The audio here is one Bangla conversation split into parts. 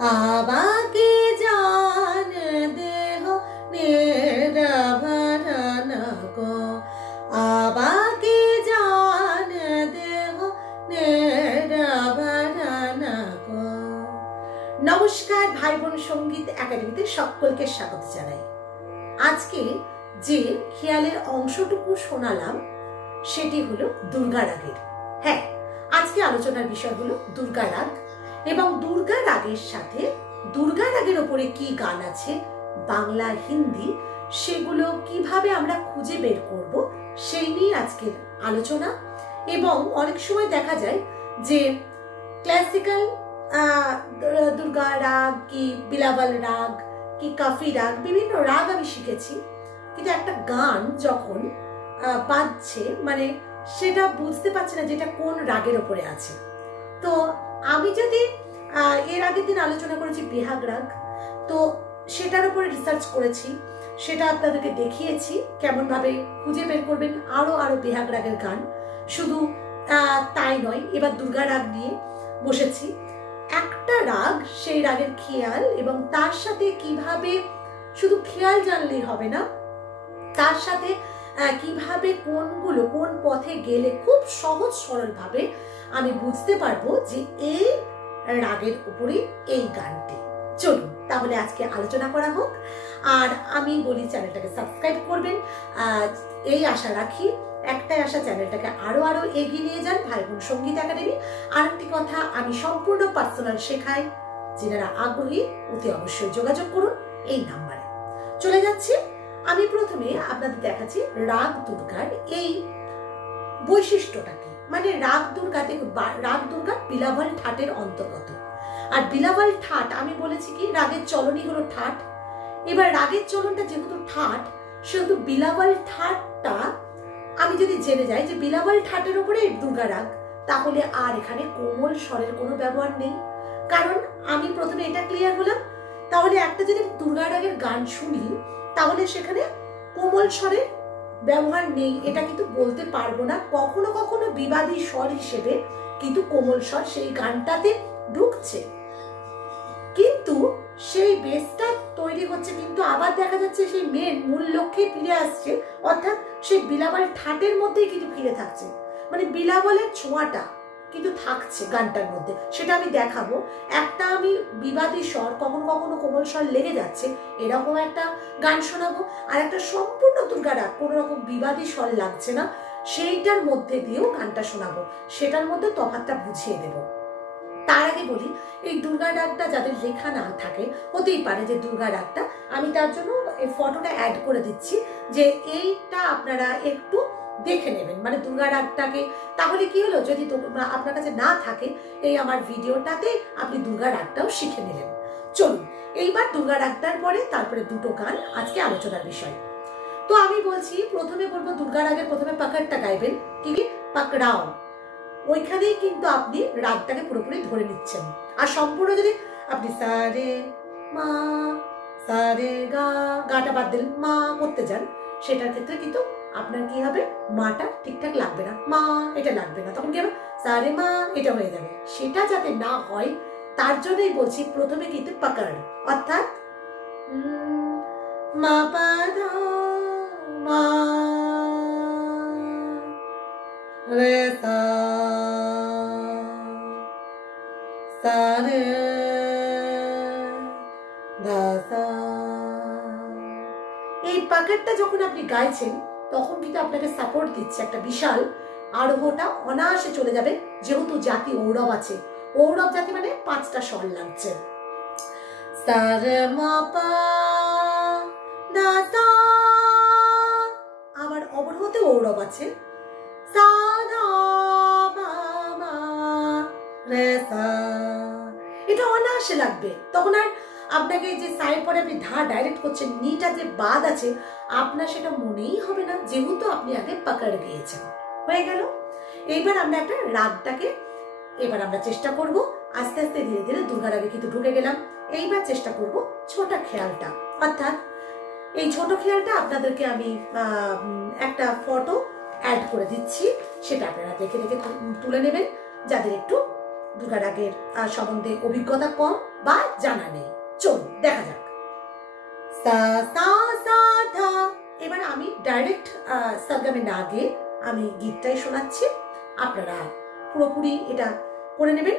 आबाके जान देह निरभरण को आबाके जान देह निरभरण को। नमस्कार भाई बोन संगीत एकाडेमीते सकलके स्वागत जानाई। आजके जे खेयालेर अंशटुकु शोनालाम सेटी हलो दुर्गा रागेर। हाँ, आजके आलोचनार विषय हलो दुर्गा राग एवं दुर्गा रागेर साथे दुर्गा रागेर ओपरे की गान आछे बांगला हिंदी सेगुलो किभाबे आमरा खुंजे बेर करब सेई निये आजकेर आलोचना। एवं अनेक समय देखा जाय जे क्लासिकल दुर्गा राग की बिलावल राग की काफी राग विभिन्न राग आमि शिखेछि, किन्तु एकटा गान जखन बाजছে মানে সেটা বুঝতে পারছি না যেটা কোন রাগের উপরে আছে। তো আমি যদি এর আগের দিন আলোচনা করেছি বিহাগ রাগ, তো সেটার উপরে রিসার্চ করেছি, সেটা আপনাদেরকে দেখিয়েছি কেমন ভাবে খুঁজে বের করবেন আরো আরো বিহাগ রাগের গান। শুধু তাই নয়, এবার দুর্গা রাগ নিয়ে বসেছি। একটা রাগ সেই রাগের খেয়াল এবং তার সাথে কিভাবে শুধু খেয়াল জানলেই হবে না, তার সাথে কিভাবে কোনগুলো কোন পথে গেলে খুব সহজ সরল ভাবে আমি বুঝতে পারবো যে এই রাগের উপরে এই গানটি। চলুন তাহলে আজকে আলোচনা করা হোক। আর আমি বলি চ্যানেলটাকে সাবস্ক্রাইব করবেন, এই আশা রাখি। একটাই আশা, চ্যানেলটাকে আরো আরো এগিয়ে নিয়ে যান ভাই বোন সঙ্গীত একাডেমি। আরেকটি কথা, আমি সম্পূর্ণ পার্সোনাল শেখাই, যারা আগ্রহী অতি অবশ্যই যোগাযোগ করুন এই নাম্বারে। চলে যাচ্ছি। আমি প্রথমে আপনাদের দেখাচ্ছি রাগ দুর্গার এই বৈশিষ্ট্যটা কি। মানে রাগ দুর্গা, দেখুন রাগ দুর্গা বিলাবল ঠাটের অন্তর্গত। আর বিলাবল ঠাট আমি বলেছি কি রাগের চলনই হলো ঠাট। এবার রাগের চলনটা যেহেতু ঠাট, সেহেতু বিলাবল ঠাটটা আমি যদি জেনে যাই যে বিলাবল ঠাটের উপরে দুর্গা রাগ, তাহলে আর এখানে কোমল স্বরের কোনো ব্যবহার নেই। কারণ আমি প্রথমে এটা ক্লিয়ার হলাম, তাহলে একটা যদি দুর্গা রাগের গান শুনি তাহলে সেখানে কোমল স্বরের ব্যবহার নেই এটা কিন্তু বলতে পারবো না। কখনো কখনো বিবাদী স্বর হিসেবে কিন্তু কোমল স্বর সেই গানটাতে ঢুকছে, কিন্তু সেই বেসটা তৈরি হচ্ছে, কিন্তু আবার দেখা যাচ্ছে সেই মূল লক্ষ্যে ফিরে আসছে, অর্থাৎ সেই বিলাবল ঠাটের মধ্যেই কিন্তু ফিরে থাকছে। মানে বিলাবলের ছোঁয়াটা কিন্তু থাকছে গানটার মধ্যে, সেটা আমি দেখাবো। একটা আমি বিবাদী স্বর, কখনো কখনো কোমল স্বর লেগে যাচ্ছে, এরকম একটা গান শোনাবো। আর একটা সম্পূর্ণ দুর্গা রাগ, কোনো রকম বিবাদী স্বর লাগছে না, সেইটার মধ্যে দিয়েও গানটা শোনাবো, সেটার মধ্যে তফাৎটা বুঝিয়ে দেব। তার আগে বলি, এই দুর্গা রাগটা যাদের লেখা না থাকে, হতেই পারে যে দুর্গা রাগটা, আমি তার জন্য এই ফটোটা অ্যাড করে দিচ্ছি যে এইটা আপনারা একটু দেখে নেবেন। মানে দুর্গা রাগটাকে, তাহলে কি হলো, যদি আপনার কাছে না থাকে এই আমার ভিডিওটাতে আপনি দুর্গা রাগটাও শিখে নিলেন। চলুন এইবার দুর্গা রাগটার পরে তারপরে দুটো গান আজকে আলোচনার বিষয়। তো আমি বলছি, প্রথমে বলবো দুর্গা রাগের প্রথমে পাকড়টা গাইবেন, কি পাকড়াও। ওইখানেই কিন্তু আপনি রাগটাকে পুরোপুরি ধরে নিচ্ছেন। আর সম্পূর্ণ যদি আপনি সারে মা সারে গা, গাটা বাদ দিলেন, মা করতে যান, সেটার ক্ষেত্রে কিন্তু আপনার কি হবে, মাটা ঠিকঠাক লাগবে না, মা এটা লাগবে না, তখন কি হবে সারে মা এটা হয়ে যাবে। সেটা যাতে না হয় তার জন্যই বলছি প্রথমে কিন্তু পাকড়, অর্থাৎ মা পা ধা মা রে সা সা রে ধা সা। এই পাকড়টা যখন আপনি গাইছেন তখন কিন্তু আপনাকে সাপোর্ট দিচ্ছে একটা বিশাল আরোহটা অনায়াসে চলে যাবে, যেহেতু জাতি ঔরব আছে। ঔরব জাতি মানে পাঁচটা স্বর লাগছে, সা রে মা পা ধা সা। আবার অবরোহতে ঔরব আছে, সা ধা মা মা রে সা। এটা অনায়াসে লাগবে, তখন আর আপনাকে যে সায়ের পরে আপনি ধা ডাইরেক্ট করছেন, নিটা যে বাদ আছে আপনার সেটা মনেই হবে না, যেহেতু আপনি আগে পাকড় গিয়েছেন। হয়ে গেল। এইবার আমরা একটা রাগটাকে এবার আমরা চেষ্টা করব আস্তে আস্তে ধীরে ধীরে দুর্গা রাগে কিন্তু ঢুকে গেলাম। এইবার চেষ্টা করব ছোট খেয়ালটা, অর্থাৎ এই ছোট খেয়ালটা আপনাদেরকে আমি একটা ফটো অ্যাড করে দিচ্ছি, সেটা আপনারা দেখে দেখে তুলে নেবেন, যাদের একটু দুর্গা রাগের সম্বন্ধে অভিজ্ঞতা কম বা জানা নেই। চলুন দেখা যাক। সা সা সা ধা। এবার আমি ডাইরেক্ট সরগমে না গিয়ে আমি গীতটাই শোনাচ্ছি, আপনারা পুরোপুরি এটা করে নেবেন।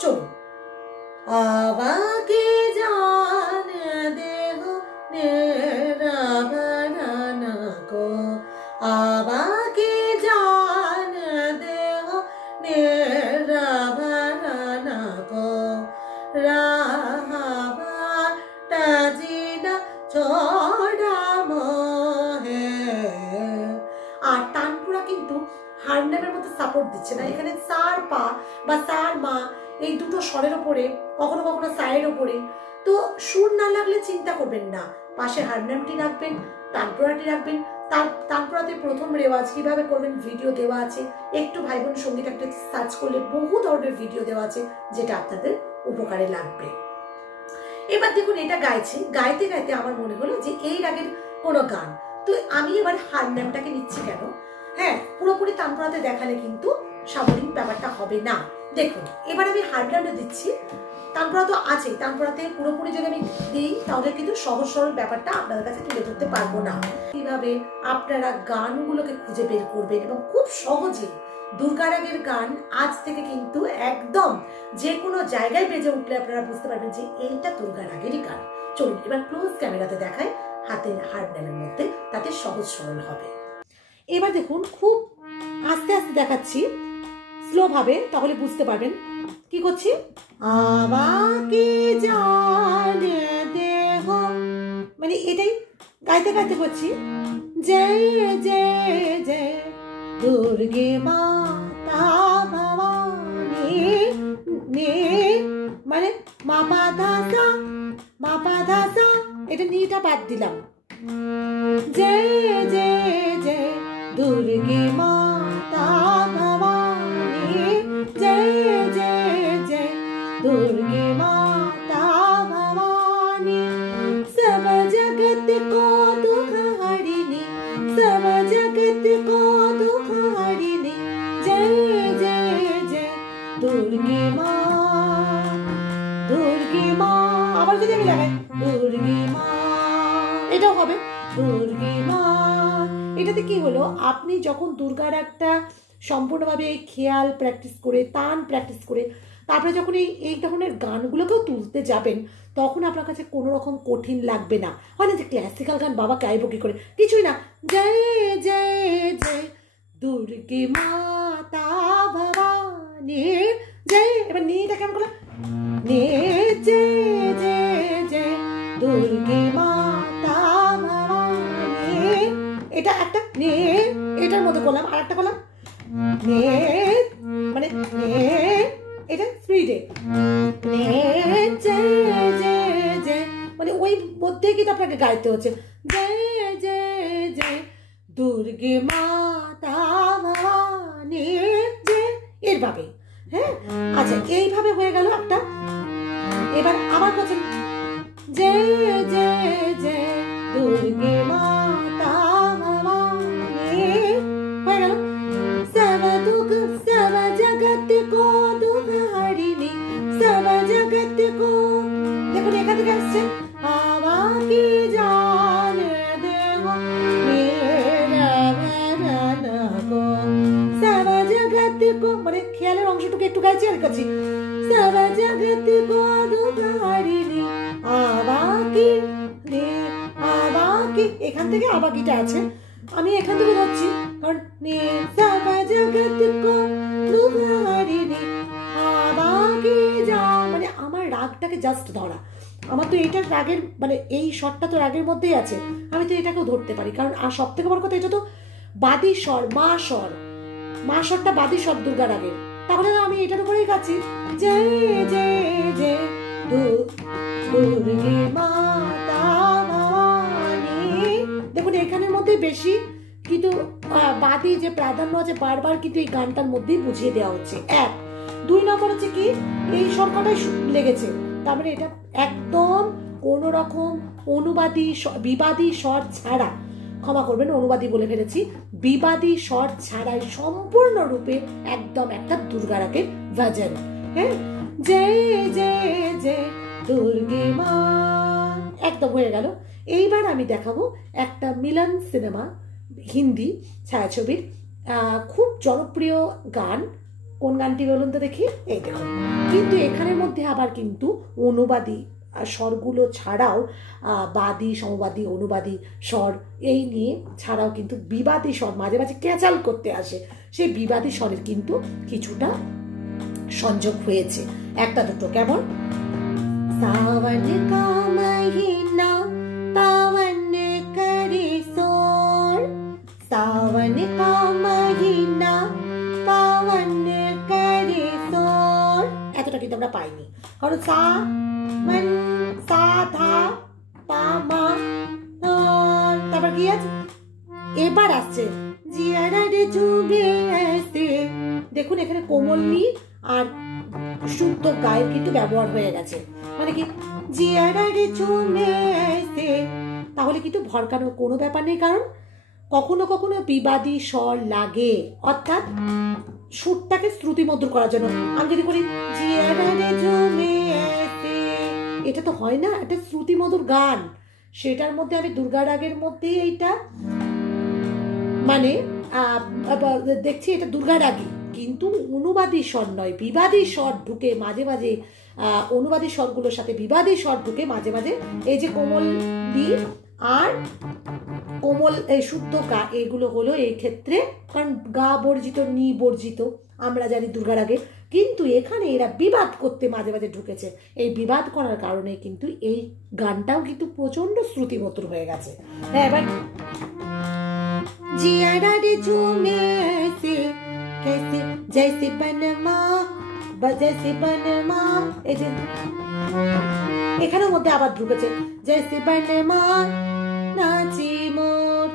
চলুন। আবাকে জান দেহ নিরাভরণ কো, আবাকে জান দেহ নিরাভরণ কো, রাহাবাটা জিনা ছোড়া মোহে। আর তানপুরা কিন্তু হারনামের মতো সাপোর্ট দিচ্ছে না, এখানে সার পা বা সার মা এই দুটো স্বরের ওপরে, কখনো কখনো সায়ের ওপরে। তো সুর না লাগলে চিন্তা করবেন না, পাশে হারনামটি রাখবেন, তানপুরাটি রাখবেন। তানপুরাতে প্রথম রেওয়াজ কিভাবে করবেন ভিডিও দেওয়া আছে, একটু ভাই বোন সঙ্গীত একটা সার্চ করলে বহু ধরনের ভিডিও দেওয়া আছে, যেটা আপনাদের উপকারে লাগবে। এবার দেখুন এটা গাইছি, গাইতে গাইতে আমার মনে হলো যে এই রাগের কোনো গান, তো আমি এবার হারনামটাকে নিচ্ছি কেন। হ্যাঁ, পুরোপুরি তানপুরাতে দেখালে কিন্তু স্বাভাবিক ব্যাপারটা হবে না। দেখুন এবার আমি হারনামটা দিচ্ছি, তানপুরা তো আছেই, তানপুরাতে পুরোপুরি যদি আমি দিই তাহলে কিন্তু সহজ সরল ব্যাপারটা আপনাদের কাছে তুলে ধরতে পারবো না। কিভাবে আপনারা গানগুলোকে খুঁজে বের করবেন এবং খুব সহজে দুর্গা রাগের গান আজ থেকে কিন্তু একদম যে কোনো জায়গায় বেজে উঠলে আপনারা বুঝতে পারবেন যে এইটা দুর্গা রাগেরই গান। চলুন এবার ক্লোজ ক্যামেরাতে দেখায় হাতের হারনামের মধ্যে, তাতে সহজ সরল হবে। এবার দেখুন খুব আস্তে আস্তে দেখাচ্ছি, স্লো ভাবে, তাহলে বুঝতে পারবেন কি করছি। আমাকে জানে দেহ, মানে এটাই গাইতে গাইতে করছি। জয় জয় জয় দুর্গে মাতা ভবানী, নে মানে মাপা ধাসা, মাপা ধাসা, এটা নিটা বাদ দিলাম। জয় জয় জয় দুর্গে মাতা ভবানী, জয় জয় জয় दुर्गे माता भवानी, सब जगत को दुख हरिणी, सब जगत को दुख हरिणी, जय जय जय दुर्गे माँ, दुर्गे माँ। আবার যদি আমি লাগাই দুর্গে মা, এটাও হবে দুর্গে মা। এটাতে কি হলো, আপনি যখন দুর্গার একটা সম্পূর্ণভাবে খেয়াল প্র্যাকটিস করে, তান প্র্যাকটিস করে তারপরে যখন এই ধরনের গানগুলোকেও তুলতে যাবেন, তখন আপনার কাছে কোনো রকম কঠিন লাগবে না। হয় না যে ক্লাসিক্যাল গান বাবা গাইব কি করে, কিছুই না। জয় জয় জয় দুর্গে মাতা ভবানী, জয়। এবার নিটা কেমন করলাম, নে জয় জয় জয় দুর্গে মাতা ভবানী, এটা একটা নে, এটার মধ্যে করলাম, আর একটা করলাম নে, মানে নে, এটা স্পিডে মানে ওই মধ্যে কিন্তু আপনাকে গাইতে হচ্ছে জয় জয় জয় দুর্গে মাতা ভবানী, এরভাবে। হ্যাঁ আচ্ছা, এইভাবে হয়ে গেল একটা। এবার আবার বলছেন জয় জয় জয় দুর্গে মাতা ভবানী, হয়ে গেল। সব দুঃখ সব জগত কো দুঃখ হরিণী, সব জগত কো, দেখুন এখান থেকে আসছে আমাকে জানে দেহ নিরাভরণ কো, সব জগত কো, মানে খেয়ালের অংশটুকু একটু গাইছি আর কাছি। সব জগত কো দুঃখ হরিণী, আবাকি রে আবাকি, এখান থেকে আবাকিটা আছে, আমি এখান থেকে ধরছি, কারণ সব জগত কো দুঃখ হরিণী আবাকি যা, মানে আমার রাগটাকে জাস্ট ধরা। আমার তো এটা রাগের, মানে এই স্বরটা তো রাগের মধ্যেই আছে, আমি তো এটাকেও ধরতে পারি, কারণ আর সব থেকে বড় কথা এটা তো বাদী স্বর, মা স্বর, মা স্বরটা বাদী স্বর দুর্গা রাগের। তাহলে আমি এটার উপরেই গাচ্ছি জয় জয় জয় দুর্গে মাতা ভবানী। দেখুন এখানের মধ্যে বেশি কিন্তু বাদী যে প্রাধান্য আছে বারবার কিন্তু এই গানটার মধ্যেই বুঝিয়ে দেওয়া হচ্ছে। এক, দুই নম্বর হচ্ছে কি এই সংখ্যাটাই লেগেছে, তারপরে এটা একদম কোন রকম অনুবাদী বিবাদী স্বর ছাড়া, ক্ষমা করবেন অনুবাদী বলে ফেলেছি, বিবাদী স্বর ছাড়াই সম্পূর্ণরূপে একদম একটা দুর্গা রাগের ভজন। হ্যাঁ, জয় জয় জয় দুর্গে মা, একদম হয়ে গেল। এইবার আমি দেখাবো একটা মিলন সিনেমা, হিন্দি ছায়াছবির খুব জনপ্রিয় গান। কোন গানটি বলুন তো দেখি? এই দেখুন। কিন্তু এখানের মধ্যে আবার কিন্তু অনুবাদী স্বরগুলো ছাড়াও বাদী, সমবাদী, অনুবাদী স্বর এই নিয়ে ছাড়াও কিন্তু বিবাদী স্বর মাঝে মাঝে ক্যাচাল করতে আসে। সেই বিবাদী স্বরের কিন্তু কিছুটা সংযোগ হয়েছে, একটা দুটো। কেমন? सावन का महीना पावन करे सोर, सावन का महीना पावन करे सोर, এতটা কিন্তু আমরা পাইনি, কারণ সা মান সা ধা পা মা, তারপর কি আছে? এবার আসছে জিয়ারা রে চুবে আসে। দেখুন এখানে কোমল নি আর শুদ্ধ গায়ের কিন্তু ব্যবহার হয়ে গেছে, মানে কি জিয়ারা রে চুবে আসে, তাহলে কিন্তু ভরকানোর কোনো ব্যাপার নেই, কারণ কখনো কখনো বিবাদী স্বর লাগে, অর্থাৎ সুরটাকে শ্রুতিমধুর করার জন্য। আমি যদি করি জিয়ারা রে চুবে আসে, এটা তো হয় না, এটা শ্রুতিমধুর গান, সেটার মধ্যে আমি দুর্গা রাগের মধ্যে এইটা মানে দেখছি এটা দুর্গা রাগী, কিন্তু অনুবাদী স্বর নয়, বিবাদী স্বর ঢুকে মাঝে মাঝে, অনুবাদী স্বরগুলোর সাথে বিবাদী স্বর ঢুকে মাঝে মাঝে। এই যে কোমল দি আর কোমল এই শুদ্ধ গা, এগুলো হলো এই ক্ষেত্রে, কারণ গা বর্জিত, নি বর্জিত আমরা জানি দুর্গা রাগে, কিন্তু এখানে এরা বিবাদ করতে মাঝে মাঝে ঢুকেছে। এই বিবাদ করার কারণে কিন্তু এই গানটাও কিন্তু প্রচন্ড শ্রুতিমধুর হয়ে গেছে। হ্যাঁ, এবার जियारा रे झूमे ऐसे कैसे जैसे बनमा जैसे बनमा, এই যে এখানের মধ্যে আবার ঢুকেছে जैसे बनमा नाचे मोर,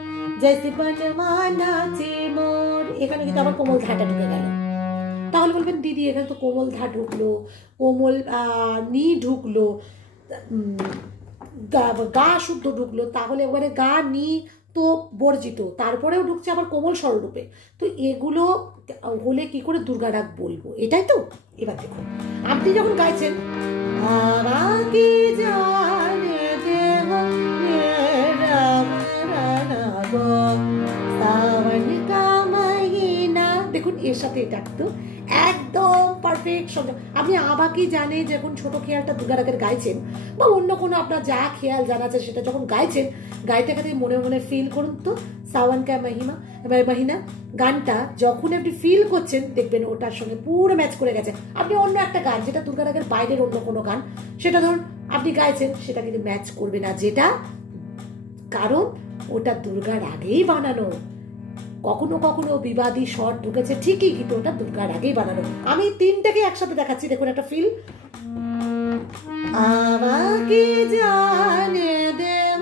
जैसे बनमा नाचे मोर, এখানে কিন্তু আবার কোমল ধাটা ঢুকে গেল। তাহলে বলবেন দিদি এখানে তো কোমল ধা ঢুকলো, কোমল নি ঢুকলো, গা শুদ্ধ ঢুকলো, তাহলে এবারে গা নি তো বর্জিত, তারপরেও ঢুকছে আবার কোমল স্বররূপে, তো এগুলো হলে কি করে দুর্গা রাগ বলবো? এটাই তো। এবার দেখুন আপনি যখন গাইছেন আমাকে জানে দেব সাवन का महीना, দেখুন এর সাথে এটা তো একদম পারফেক্ট সংযোগ। আপনি আবাকি জানে যখন ছোট খেয়ালটা দুর্গা রাগের গাইছেন, বা অন্য কোনো আপনার যা খেয়াল জানা আছে সেটা যখন গাইছেন, গাইতে গাইতে মনে মনে ফিল করুন তো সাওয়ান কা মহিনা গানটা যখন আপনি ফিল করছেন, দেখবেন ওটার সঙ্গে পুরো ম্যাচ করে গেছে। আপনি অন্য একটা গান যেটা দুর্গা রাগের বাইরের অন্য কোনো গান, সেটা ধরুন আপনি গাইছেন, সেটা কিন্তু ম্যাচ করবে না, যেটা কারণ ওটা দুর্গা রাগেই বানানো। কখনো কখনো বিবাদী স্বর ঢুকেছে ঠিকই, কিন্তু ওটা দুর্গা রাগেই বানানো। আমি তিনটাকে একসাথে দেখাচ্ছি, দেখুন একটা ফিল। আমাকে জানে দেব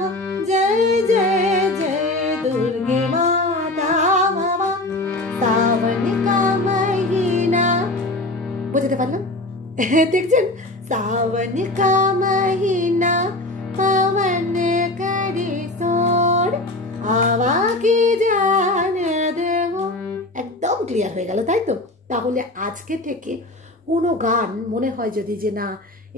জয় জয় জয় দুর্গে মাতা মামা সাवन का महीना, বুঝতে পারলাম? দেখছেন सावन का महीना पावन करे सोर, আমাকে জানে দেব, একদম ক্লিয়ার হয়ে গেল, তাই তো? তাহলে আজকে থেকে কোনো গান মনে হয় যদি যে না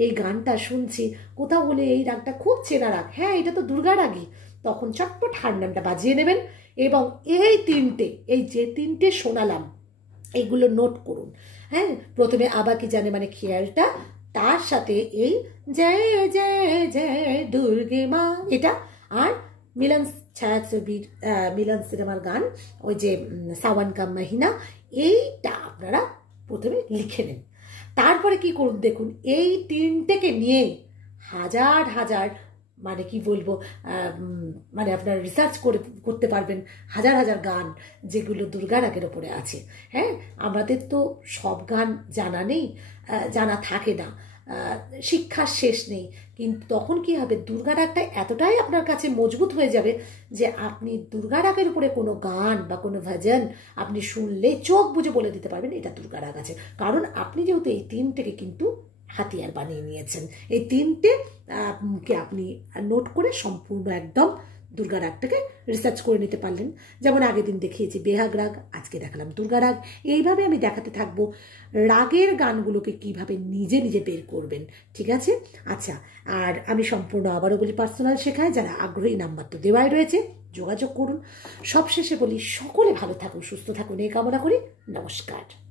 এই গানটা শুনছি কোথাও বলে এই রাগটা খুব চেনা রাগ, হ্যাঁ এটা তো দুর্গা রাগই, তখন চটপট হারমোনিয়ামটা বাজিয়ে নেবেন এবং এই তিনটে, এই যে তিনটে শোনালাম এইগুলো নোট করুন। হ্যাঁ, প্রথমে আবাকি জানে মানে খেয়ালটা, তার সাথে এই জয় জয় জয় দুর্গে মা এটা, আর মিলন ছায়াছবির মিলন সিনেমার গান ওই যে সাওয়ান কা মহিনা, এইটা আপনারা প্রথমে লিখে নেন। তারপরে কি করুন দেখুন, এই তিনটেকে নিয়ে হাজার হাজার মানে কি বলবো, মানে আপনারা রিসার্চ করতে পারবেন হাজার হাজার গান যেগুলো দুর্গা রাগের ওপরে আছে। হ্যাঁ, আমাদের তো সব গান জানা নেই, জানা থাকে না, শিক্ষার শেষ নেই, কিন্তু তখন কি হবে, দুর্গা রাগটা এতটাই আপনার কাছে মজবুত হয়ে যাবে যে আপনি দুর্গা রাগের উপরে কোনো গান বা কোনো ভজন আপনি শুনলে চোখ বুজে বলে দিতে পারবেন এটা দুর্গা রাগ আছে, কারণ আপনি যেহেতু এই তিনটেকে কিন্তু হাতিয়ার বানিয়ে নিয়েছেন। এই তিনটে কে আপনি নোট করে সম্পূর্ণ একদম দুর্গা রাগটাকে রিসার্চ করে নিতে পারলেন। যেমন আগের দিন দেখিয়েছি বেহাগ রাগ, আজকে দেখালাম দুর্গা রাগ। এইভাবে আমি দেখাতে থাকবো রাগের গানগুলোকে কিভাবে নিজে নিজে বের করবেন, ঠিক আছে? আচ্ছা, আর আমি সম্পূর্ণ আবারও বলি পার্সোনাল শেখায়, যারা আগ্রহী নাম্বার তো দেওয়াই রয়েছে, যোগাযোগ করুন। সবশেষে বলি সকলে ভালো থাকুন, সুস্থ থাকুন এই কামনা করি। নমস্কার।